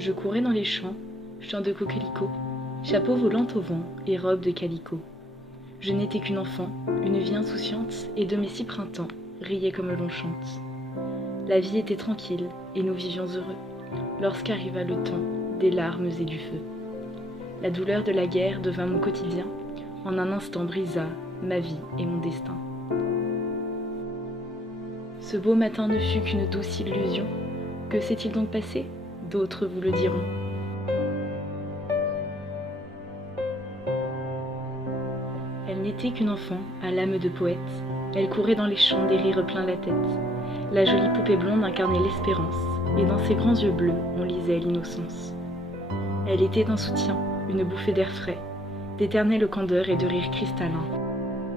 Je courais dans les champs, champs de coquelicots, chapeau volant au vent et robe de calicot. Je n'étais qu'une enfant, une vie insouciante, et de mes 6 printemps, riait comme l'on chante. La vie était tranquille, et nous vivions heureux, lorsqu'arriva le temps des larmes et du feu. La douleur de la guerre devint mon quotidien, en un instant brisa ma vie et mon destin. Ce beau matin ne fut qu'une douce illusion. Que s'est-il donc passé? D'autres vous le diront. Elle n'était qu'une enfant, à l'âme de poète. Elle courait dans les champs, des rires plein la tête. La jolie poupée blonde incarnait l'espérance, et dans ses grands yeux bleus, on lisait l'innocence. Elle était un soutien, une bouffée d'air frais, d'éternelle candeur et de rire cristallin.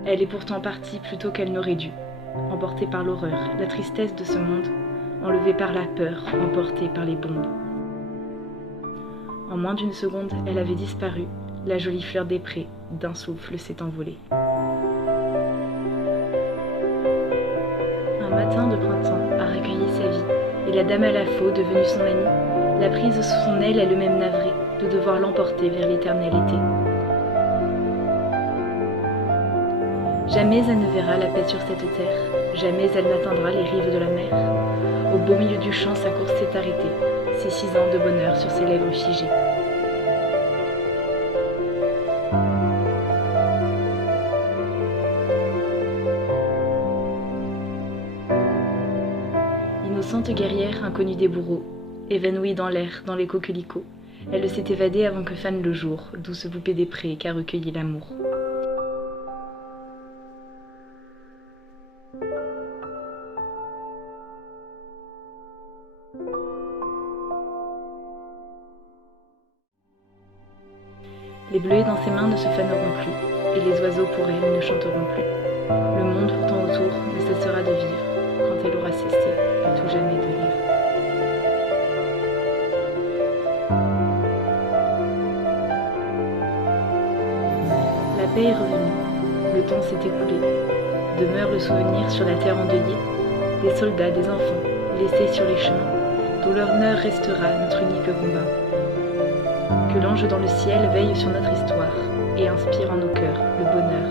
Elle est pourtant partie plus tôt qu'elle n'aurait dû, emportée par l'horreur, la tristesse de ce monde, enlevée par la peur, emportée par les bombes. En moins d'une seconde, elle avait disparu, la jolie fleur des prés, d'un souffle s'est envolée. Un matin de printemps a recueilli sa vie, et la dame à la faux, devenue son amie, l'a prise sous son aile elle-même navrée, de devoir l'emporter vers l'éternel été. Jamais elle ne verra la paix sur cette terre, jamais elle n'atteindra les rives de la mer. Au beau milieu du champ, sa course s'est arrêtée, ses 6 ans de bonheur sur ses lèvres figées. Innocente guerrière inconnue des bourreaux, évanouie dans l'air, dans les coquelicots, elle s'est évadée avant que fane le jour, douce poupée des prés qu'a recueilli l'amour. Les bleuets dans ses mains ne se faneront plus, et les oiseaux pour elle ne chanteront plus. Le monde pourtant autour ne cessera de vivre, quand elle aura cessé à tout jamais de vivre. La paix est revenue, le temps s'est écoulé. Demeure le souvenir sur la terre endeuillée, des soldats, des enfants, laissés sur les chemins, dont l'honneur restera notre unique combat. Que l'ange dans le ciel veille sur notre histoire et inspire en nos cœurs le bonheur